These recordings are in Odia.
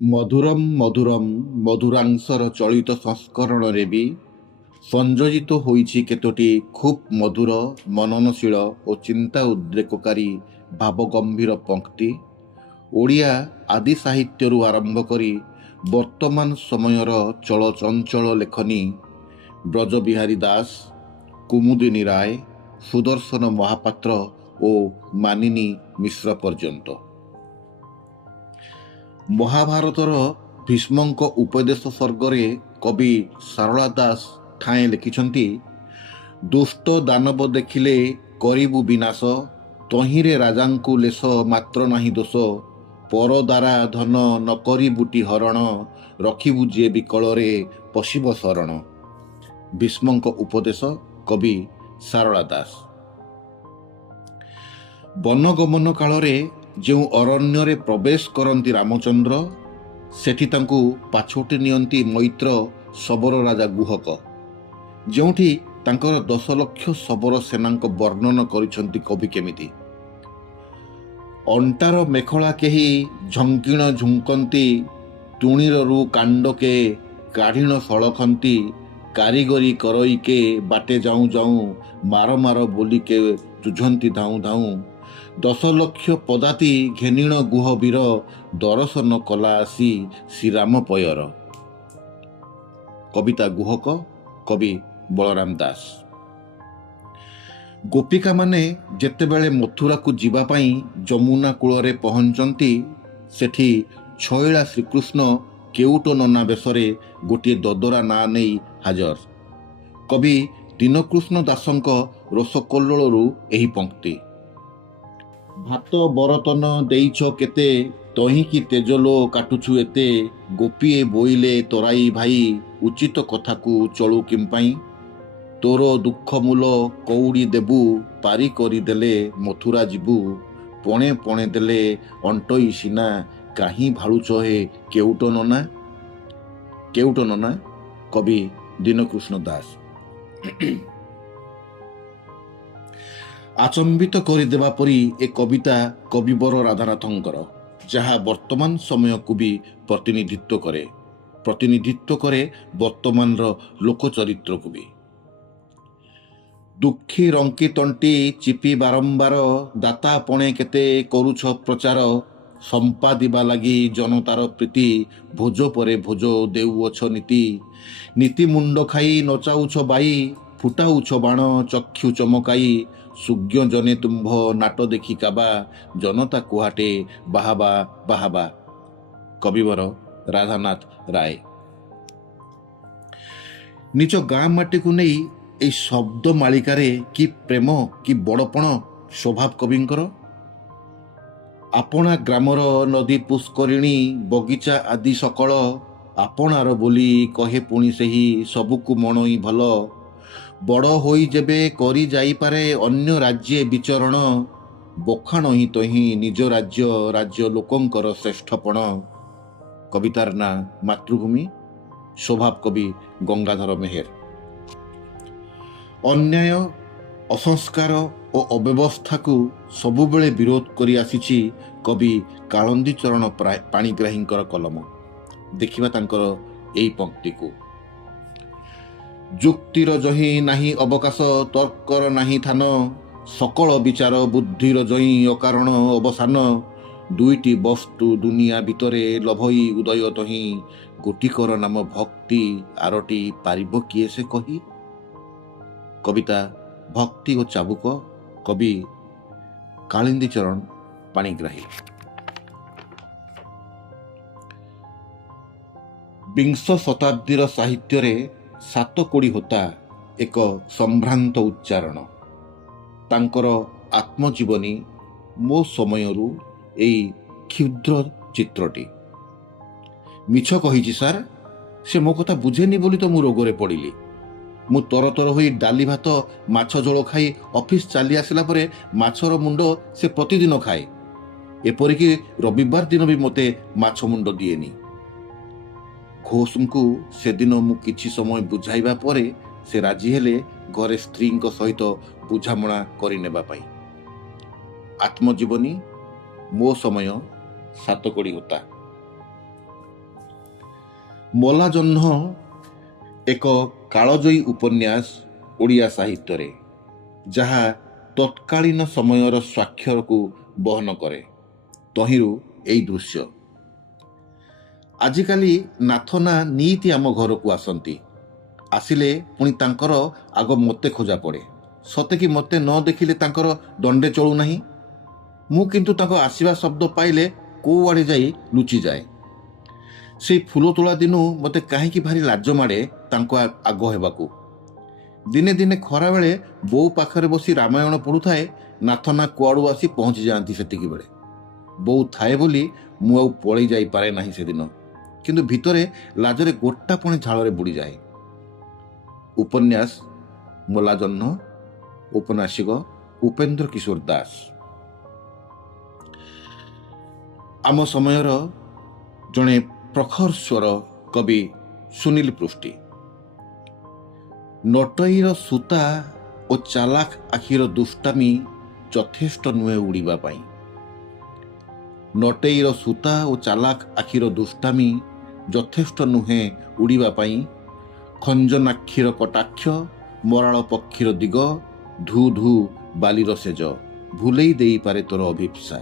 ମଧୁରମ୍ ମଧୁରମ୍ ମଧୁରାଂଶର ଚଳିତ ସଂସ୍କରଣରେ ବି ସଂଯୋଜିତ ହୋଇଛି କେତୋଟି ଖୁବ୍ ମଧୁର, ମନନଶୀଳ ଓ ଚିନ୍ତା ଉଦ୍ରେକକାରୀ ଭାବଗମ୍ଭୀର ପଂକ୍ତି। ଓଡ଼ିଆ ଆଦି ସାହିତ୍ୟରୁ ଆରମ୍ଭ କରି ବର୍ତ୍ତମାନ ସମୟର ଚଳଚଞ୍ଚଳ ଲେଖନୀ ବ୍ରଜବିହାରୀ ଦାସ, କୁମୁଦିନୀ ରାୟ, ସୁଦର୍ଶନ ମହାପାତ୍ର ଓ ମାନିନୀ ମିଶ୍ର ପର୍ଯ୍ୟନ୍ତ। ମହାଭାରତର ଭୀଷ୍ମଙ୍କ ଉପଦେଶ ସର୍ଗରେ କବି ସାରଳା ଦାସ ଠାଏ ଲେଖିଛନ୍ତି, ଦୁଷ୍ଟ ଦାନବ ଦେଖିଲେ କରିବୁ ବିନାଶ, ତହିଁରେ ରାଜାଙ୍କୁ ଲେଶ ମାତ୍ର ନାହିଁ ଦୋଷ, ପର ଦ୍ୱାରା ଧନ ନ କରିବୁଟି ହରଣ, ରଖିବୁ ଯେ ବିକଳରେ ପଶିବ ଶରଣ। ଭୀଷ୍ମଙ୍କ ଉପଦେଶ କବି ସାରଳା ଦାସ। ବନଗମନ କାଳରେ ଯେଉଁ ଅରଣ୍ୟରେ ପ୍ରବେଶ କରନ୍ତି ରାମଚନ୍ଦ୍ର, ସେଠି ତାଙ୍କୁ ପାଛୋଟି ନିଅନ୍ତି ମୈତ୍ର ଶବର ରାଜା ଗୁହକ, ଯେଉଁଠି ତାଙ୍କର 10 ଲକ୍ଷ ଶବର ସେନାଙ୍କ ବର୍ଣ୍ଣନ କରିଛନ୍ତି କବି କେମିତି। ଅଣ୍ଟାର ମେଖଳା କେହି ଝଙ୍କିଣ ଝୁଙ୍କନ୍ତି, ତୁଣିରରୁ କାଣ୍ଡକେ କାଢ଼ିଣ ସଳଖନ୍ତି, କାରିଗରୀ କରଇକେ ବାଟେ ଯାଉଁ ଯାଉଁ, ମାର ମାର ବୋଲିକେ ଯୁଝନ୍ତି ଧାଉଁ ଧାଉଁ, 10 ଲକ୍ଷ ପଦାତି ଘେନିଣ ଗୁହ ବୀର, ଦରଶନ କଲା ଆସି ଶ୍ରୀରାମ ପୟର। କବିତା ଗୁହକ, କବି ବଳରାମ ଦାସ। ଗୋପିକାମାନେ ଯେତେବେଳେ ମଥୁରାକୁ ଯିବା ପାଇଁ ଯମୁନା କୂଳରେ ପହଞ୍ଚନ୍ତି, ସେଠି ଛଇଳା ଶ୍ରୀକୃଷ୍ଣ କେଉଟ ନନା ବେଶରେ ଗୋଟିଏ ଦଦରା ନାଁ ନେଇ ହାଜର। କବି ଦୀନକୃଷ୍ଣ ଦାସଙ୍କ ରସକଲ୍ଲୋଳରୁ ଏହି ପଂକ୍ତି। ଭାତ ବରତନ ଦେଇଛ କେତେ, ତହିଁକି ତେଜଲୋ କାଟୁଛୁ ଏତେ, ଗୋପିଏ ବୋଇଲେ ତରାଇ ଭାଇ, ଉଚିତ କଥାକୁ ଚଳୁ କିମ୍ପାଇଁ, ତୋର ଦୁଃଖ ମୂଲ କଉଡ଼ି ଦେବୁ, ପାରି କରିଦେଲେ ମଥୁରା ଯିବୁ, ପଣେ ପଣେ ଦେଲେ ଅଣ୍ଟଇ ସିନା, କାହିଁ ଭାଳୁଛ ହେ କେଉଟ ନନା। କେଉଟ ନନା, କବି ଦୀନକୃଷ୍ଣ ଦାସ। ଆଚମ୍ବିତ କରିଦେବା ପରି ଏ କବିତା କବିବର ରାଧାନାଥଙ୍କର, ଯାହା ବର୍ତ୍ତମାନ ସମୟକୁ ବି ପ୍ରତିନିଧିତ୍ୱ କରେ ବର୍ତ୍ତମାନର ଲୋକଚରିତ୍ରକୁ ବି। ଦୁଃଖୀ ରଙ୍କି ତଣ୍ଟି ଚିପି ବାରମ୍ବାର, ଦାତା ପଣେ କେତେ କରୁଛ ପ୍ରଚାର, ସମ୍ପାଦିବା ଲାଗି ଜନତାର ପ୍ରୀତି, ଭୋଜ ପରେ ଭୋଜ ଦେଉଅଛ ନୀତି, ନୀତି ମୁଣ୍ଡ ଖାଇ ନଚାଉଛ ବାଇ, ଫୁଟାଉଛ ବାଣ ଚକ୍ଷୁ ଚମକାଇ, ସୁଜ୍ଞ ଜନେ ତୁମ୍ଭ ନାଟ ଦେଖି କାବା, ଜନତା କୁହାଟେ ବାହାବା ବାହାବା। କବିବର ରାଧାନାଥ ରାୟ। ନିଜ ଗାଁ ମାଟିକୁ ନେଇ ଏହି ଶବ୍ଦ ମାଳିକାରେ କି ପ୍ରେମ, କି ବଡ଼ପଣ ସ୍ୱଭାବ କବିଙ୍କର। ଆପଣା ଗ୍ରାମର ନଦୀ ପୁଷ୍କରିଣୀ, ବଗିଚା ଆଦି ସକଳ, ଆପଣାର ବୋଲି କହେ ପୁଣି ସେହି ସବୁକୁ ମଣଇ ଭଲ, ବଡ଼ ହୋଇ ଯେବେ କରି ଯାଇପାରେ ଅନ୍ୟ ରାଜ୍ୟେ ବିଚରଣ, ବଖାଣ ହିଁ ତହିଁ ନିଜ ରାଜ୍ୟ ଲୋକଙ୍କର ଶ୍ରେଷ୍ଠପଣ। କବିତାର ନାଁ ମାତୃଭୂମି, ସ୍ୱଭାବ କବି ଗଙ୍ଗାଧର ମେହେର। ଅନ୍ୟାୟ, ଅସଂସ୍କାର ଓ ଅବ୍ୟବସ୍ଥାକୁ ସବୁବେଳେ ବିରୋଧ କରି ଆସିଛି କବି କାଳନ୍ଦୀ ଚରଣ ପାଣିଗ୍ରାହୀଙ୍କର କଲମ। ଦେଖିବା ତାଙ୍କର ଏହି ପଂକ୍ତିକୁ। ଯୁକ୍ତିର ଯହିଁ ନାହିଁ ଅବକାଶ, ତର୍କର ନାହିଁ ଥାନ, ସକଳ ବିଚାର ବୁଦ୍ଧିର ଯହିଁ ଅକାରଣ ଅବସାନ, ଦୁଇଟି ବସ୍ତୁ ଦୁନିଆ ଭିତରେ ଲଭଇ ଉଦୟ ତହିଁ, ଗୋଟିକର ନାମ ଭକ୍ତି, ଆରଟି ପାରିବ କିଏ ସେ କହି। କବିତା ଭକ୍ତି ଓ ଚାବୁକ, କବି କାଳିନ୍ଦୀ ଚରଣ ପାଣିଗ୍ରାହୀ। ବିଂଶ ଶତାବ୍ଦୀର ସାହିତ୍ୟରେ ସାତକୋଡ଼ି ହୋତା ଏକ ସମ୍ଭ୍ରାନ୍ତ ଉଚ୍ଚାରଣ। ତାଙ୍କର ଆତ୍ମଜୀବନୀ ମୋ ସମୟରୁ ଏଇ କ୍ଷୁଦ୍ର ଚିତ୍ରଟି। ମିଛ କହିଛି ସାର୍, ସେ ମୋ କଥା ବୁଝେନି ବୋଲି ତ ମୁଁ ରୋଗରେ ପଡ଼ିଲି। ମୁଁ ତରତର ହୋଇ ଡାଲି ଭାତ ମାଛ ଝୋଳ ଖାଇ ଅଫିସ ଚାଲି ଆସିଲା ପରେ ମାଛର ମୁଣ୍ଡ ସେ ପ୍ରତିଦିନ ଖାଏ, ଏପରିକି ରବିବାର ଦିନ ବି ମୋତେ ମାଛ ମୁଣ୍ଡ ଦିଏନି। ଘୋଷଙ୍କୁ ସେଦିନ ମୁଁ କିଛି ସମୟ ବୁଝାଇବା ପରେ ସେ ରାଜି ହେଲେ ଘରେ ସ୍ତ୍ରୀଙ୍କ ସହିତ ବୁଝାମଣା କରିନେବା ପାଇଁ। ଆତ୍ମଜୀବନୀ ମୋ ସମୟ ସାତକୋଡ଼ି ହୋତା। ମଲା ଜହ୍ନ ଏକ କାଳଜୟୀ ଉପନ୍ୟାସ ଓଡ଼ିଆ ସାହିତ୍ୟରେ, ଯାହା ତତ୍କାଳୀନ ସମୟର ସ୍ୱାକ୍ଷରକୁ ବହନ କରେ। ତହିଁରୁ ଏହି ଦୃଶ୍ୟ। ଆଜିକାଲି ନାଥନା ନିଇତି ଆମ ଘରକୁ ଆସନ୍ତି। ଆସିଲେ ପୁଣି ତାଙ୍କର ଆଗ ମୋତେ ଖୋଜା ପଡ଼େ। ସତେକି ମୋତେ ନ ଦେଖିଲେ ତାଙ୍କର ଦଣ୍ଡେ ଚଳୁନାହିଁ। ମୁଁ କିନ୍ତୁ ତାଙ୍କ ଆସିବା ଶବ୍ଦ ପାଇଲେ କୋଉଆଡ଼େ ଯାଇ ଲୁଚିଯାଏ। ସେଇ ଫୁଲ ତୋଳା ଦିନୁ ମୋତେ କାହିଁକି ଭାରି ଲାଜ ମାଡ଼େ ତାଙ୍କ ଆଗ ହେବାକୁ। ଦିନେ ଦିନେ ଖରାବେଳେ ବୋଉ ପାଖରେ ବସି ରାମାୟଣ ପଢ଼ୁଥାଏ, ନାଥନା କୁଆଡ଼ୁ ଆସି ପହଞ୍ଚି ଯାଆନ୍ତି। ସେତିକି ବେଳେ ବୋଉ ଥାଏ ବୋଲି ମୁଁ ଆଉ ପଳେଇ ଯାଇପାରେ ନାହିଁ ସେଦିନ, କିନ୍ତୁ ଭିତରେ ଲାଜରେ ଗୋଟା ପୁଣି ଝାଳରେ ବୁଡ଼ିଯାଏ। ଉପନ୍ୟାସ ମଲା ଜହ୍ନ, ଉପନ୍ୟାସିକ ଉପେନ୍ଦ୍ର କିଶୋର ଦାସ। ଆମ ସମୟର ଜଣେ ପ୍ରଖର ସ୍ୱର କବି ସୁନୀଲ ପୃଷ୍ଟି। ନଟଇର ସୂତା ଓ ଚାଲାକ ଆଖିର ଦୁଷ୍ଟାମି ଯଥେଷ୍ଟ ନୁହେଁ ଉଡ଼ିବା ପାଇଁ। ନଟେଇର ସୂତା ଓ ଚାଲାକ ଆଖିର ଦୁଷ୍ଟାମି ଯଥେଷ୍ଟ ନୁହେଁ ଉଡ଼ିବା ପାଇଁ। ଖଞ୍ଜନାକ୍ଷୀର କଟାକ୍ଷ, ମରାଳ ପକ୍ଷୀର ଦିଗ, ଧୁ ଧୁ ବାଲିର ସେଜ ଭୁଲେଇ ଦେଇପାରେ ତୋର ଅଭିପ୍ସା।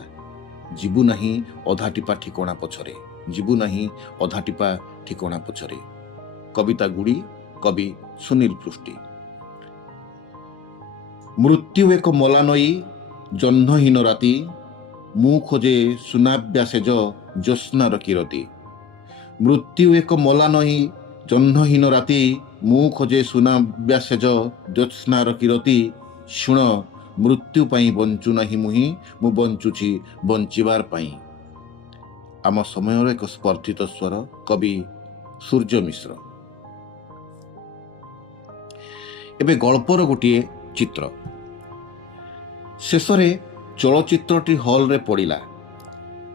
ଯିବୁ ନାହିଁ ଅଧାଟିପା ଠିକଣା ପଛରେ, ଯିବୁ ନାହିଁ ଅଧାଟିପା ଠିକଣା ପଛରେ। କବିତା ଗୁଡ଼ି, କବି ସୁନୀଲ ପୃଷ୍ଟି। ମୃତ୍ୟୁ ଏକ ମଲା ନଈ, ଜହ୍ନହୀନ ରାତି, ମୁଁ ଖୋଜେ ସୁନାବ୍ୟା ସେଜ ଜ୍ୟୋତ୍ସ୍ନାର କିରତି। ମୃତ୍ୟୁ ଏକ ମଲା ନଈ, ଜହ୍ନହୀନ ରାତି, ମୁଁ ଖୋଜେ ସୁନାବ୍ୟା ସେଜ ଜ୍ୟୋତ୍ସ୍ନାର କିରତି। ଶୁଣ, ମୃତ୍ୟୁ ପାଇଁ ବଞ୍ଚୁ ନାହିଁ ମୁହିଁ, ମୁଁ ବଞ୍ଚୁଛି ବଞ୍ଚିବାର ପାଇଁ। ଆମ ସମୟର ଏକ ସ୍ପର୍ଦ୍ଧିତ ସ୍ୱର, କବି ସୂର୍ଯ୍ୟ ମିଶ୍ର। ଏବେ ଗଳ୍ପର ଗୋଟିଏ ଚିତ୍ର। ଶେଷରେ ଚଳଚ୍ଚିତ୍ରଟି ହଲ୍ରେ ପଡ଼ିଲା।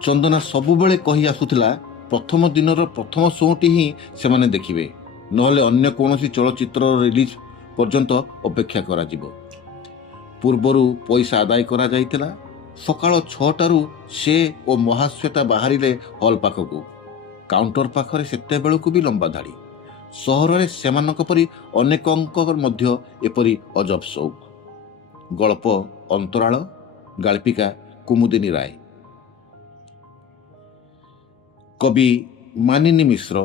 ଚନ୍ଦନା ସବୁବେଳେ କହି ଆସୁଥିଲା, ପ୍ରଥମ ଦିନର ପ୍ରଥମ ଶୋଟି ହିଁ ସେମାନେ ଦେଖିବେ, ନହେଲେ ଅନ୍ୟ କୌଣସି ଚଳଚ୍ଚିତ୍ରର ରିଲିଜ୍ ପର୍ଯ୍ୟନ୍ତ ଅପେକ୍ଷା କରାଯିବ। ପୂର୍ବରୁ ପଇସା ଆଦାୟ କରାଯାଇଥିଲା। ସକାଳ 6ଟାରୁ ସେ ଓ ମହାଶ୍ୱେତା ବାହାରିଲେ ହଲ୍ ପାଖକୁ। କାଉଣ୍ଟର ପାଖରେ ସେତେବେଳକୁ ବି ଲମ୍ବା ଧାଡ଼ି। ସହରରେ ସେମାନଙ୍କ ପରି ଅନେକଙ୍କର ମଧ୍ୟ ଏପରି ଅଜବ ସଉକ। ଗଳ୍ପ ଅନ୍ତରାଳ, ଗାଳ୍ପିକା କୁମୁଦିନୀ ରାୟ। କବି ମାନିନୀ ମିଶ୍ର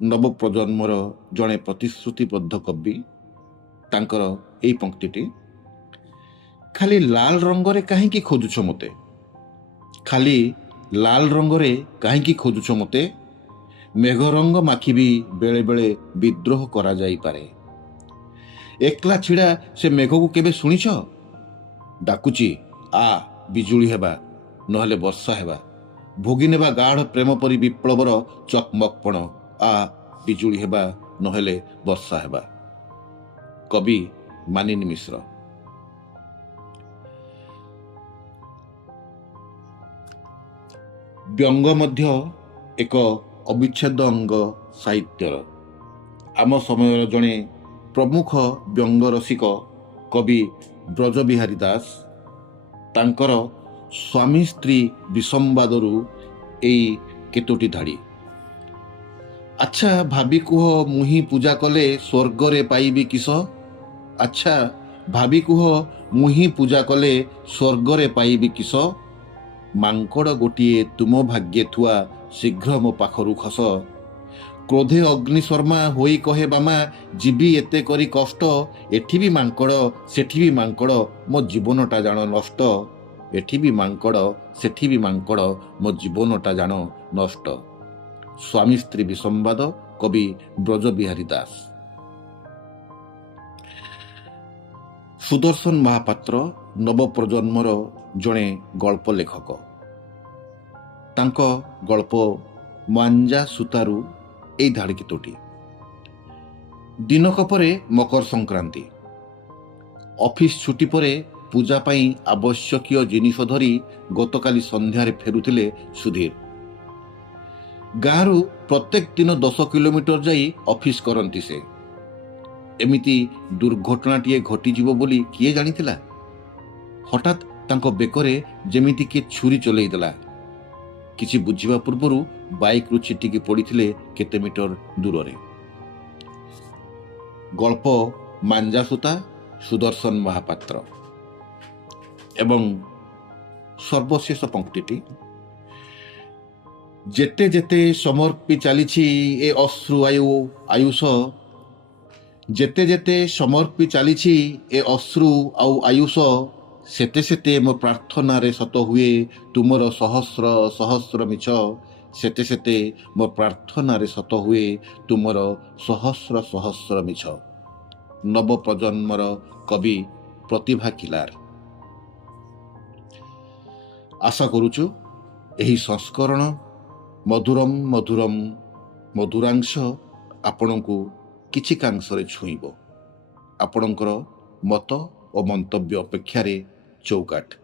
ନବପ୍ରଜନ୍ମର ଜଣେ ପ୍ରତିଶ୍ରୁତିବଦ୍ଧ କବି। ତାଙ୍କର ଏଇ ପଂକ୍ତିଟି, ଖାଲି ଲାଲ ରଙ୍ଗରେ କାହିଁକି ଖୋଜୁଛ ମୋତେ, ଖାଲି ଲାଲ ରଙ୍ଗରେ କାହିଁକି ଖୋଜୁଛ ମୋତେ। ମେଘ ରଙ୍ଗ ମାଖି ବି ବେଳେବେଳେ ବିଦ୍ରୋହ କରାଯାଇପାରେ। ଏକଲା ଛିଡ଼ା ସେ ମେଘକୁ କେବେ ଶୁଣିଛ? ଡାକୁଛି, ଆ ବିଜୁଳି ହେବା, ନହେଲେ ବର୍ଷା ହେବା। ଭୋଗି ନେବା ଗାଢ଼ ପ୍ରେମ ପରି ବିପ୍ଳବର ଚକମକପଣ। ଆ ବିଜୁଳି ହେବା, ନହେଲେ ବର୍ଷା ହେବା। କବି ମାନିନୀ ମିଶ୍ର। ବ୍ୟଙ୍ଗ ମଧ୍ୟ ଏକ ଅବିଚ୍ଛେଦ ଅଙ୍ଗ ସାହିତ୍ୟର। ଆମ ସମୟର ଜଣେ ପ୍ରମୁଖ ବ୍ୟଙ୍ଗ ରସିକ କବି ବ୍ରଜବିହାରୀ ଦାସ ତାଙ୍କର ସ୍ୱାମୀ ସ୍ତ୍ରୀ ବିସମ୍ବାଦରୁ ଏଇ କେତୋଟି ଧାଡ଼ି। ଆଚ୍ଛା ଭାବି କୁହ, ମୁହିଁ ପୂଜା କଲେ ସ୍ୱର୍ଗରେ ପାଇବି କିସ। ଆଚ୍ଛା ଭାବି କୁହ, ମୁହିଁ ପୂଜା କଲେ ସ୍ୱର୍ଗରେ ପାଇବି କିସ। ମାଙ୍କଡ଼ ଗୋଟିଏ ତୁମ ଭାଗ୍ୟେ ଥୁଆ, ଶୀଘ୍ର ମୋ ପାଖରୁ ଖସ। କ୍ରୋଧେ ଅଗ୍ନିଶର୍ମା ହୋଇ କହେ ବାମା, ଯିବି ଏତେ କରି କଷ୍ଟ। ଏଠି ବି ମାଙ୍କଡ଼, ସେଠି ବି ମାଙ୍କଡ଼, ମୋ ଜୀବନଟା ଜାଣ ନଷ୍ଟ। ଏଠି ବି ମାଙ୍କଡ଼, ସେଠି ବି ମାଙ୍କଡ଼, ମୋ ଜୀବନଟା ଜାଣ ନଷ୍ଟ। ସ୍ୱାମୀ ସ୍ତ୍ରୀ ବିସମ୍ବାଦ, କବି ବ୍ରଜବିହାରୀ ଦାସ। ସୁଦର୍ଶନ ମହାପାତ୍ର ନବପ୍ରଜନ୍ମର ଜଣେ ଗଳ୍ପ ଲେଖକ। ତାଙ୍କ ଗଳ୍ପ ମାଞ୍ଜା ସୂତାରୁ ଏଇ ଧାଡ଼ି କେତୋଟି। ଦିନକ ପରେ ମକର ସଂକ୍ରାନ୍ତି। ଅଫିସ ଛୁଟି ପରେ ପୂଜା ପାଇଁ ଆବଶ୍ୟକୀୟ ଜିନିଷ ଧରି ଗତକାଲି ସନ୍ଧ୍ୟାରେ ଫେରୁଥିଲେ ସୁଧୀର। ଗାଁରୁ ପ୍ରତ୍ୟେକ ଦିନ 10 କିଲୋମିଟର ଯାଇ ଅଫିସ କରନ୍ତି ସେ। ଏମିତି ଦୁର୍ଘଟଣାଟିଏ ଘଟିଯିବ ବୋଲି କିଏ ଜାଣିଥିଲା? ହଠାତ୍ ତାଙ୍କ ବେକରେ ଯେମିତି କିଏ ଛୁରୀ ଚଲେଇ ଦେଲା। କିଛି ବୁଝିବା ପୂର୍ବରୁ ବାଇକ୍ରୁ ଛିଟିକି ପଡ଼ିଥିଲେ କେତେ ମିଟର ଦୂରରେ। ଗଳ୍ପ ମାଞ୍ଜାସୂତା ସୁଦର୍ଶନ ମହାପାତ୍ର। ଏବଂ ସର୍ବଶେଷ ପଂକ୍ତିଟି, ଯେତେ ଯେତେ ସମର୍ପି ଚାଲିଛି ଏ ଅଶ୍ରୁ ଆୟୁଷ, ଯେତେ ଯେତେ ସମର୍ପି ଚାଲିଛି ଏ ଅଶ୍ରୁ ଆଉ ଆୟୁଷ, ସେତେ ସେତେ ମୋ ପ୍ରାର୍ଥନାରେ ସତ ହୁଏ ତୁମର ସହସ୍ର ସହସ୍ର ମିଛ, ସେତେ ସେତେ ମୋ ପ୍ରାର୍ଥନାରେ ସତ ହୁଏ ତୁମର ସହସ୍ର ସହସ୍ର ମିଛ। ନବପ୍ରଜନ୍ମର କବି ପ୍ରତିଭା କିଲାର। ଆଶା କରୁଛୁ ଏହି ସଂସ୍କରଣ ମଧୁରମ୍ ମଧୁରମ୍ ମଧୁରାଂଶ ଆପଣଙ୍କୁ କିଛି କାଂଶରେ ଛୁଇଁବ। ଆପଣଙ୍କର ମତ ଓ ମନ୍ତବ୍ୟ ଅପେକ୍ଷାରେ ଚୌକାଟ।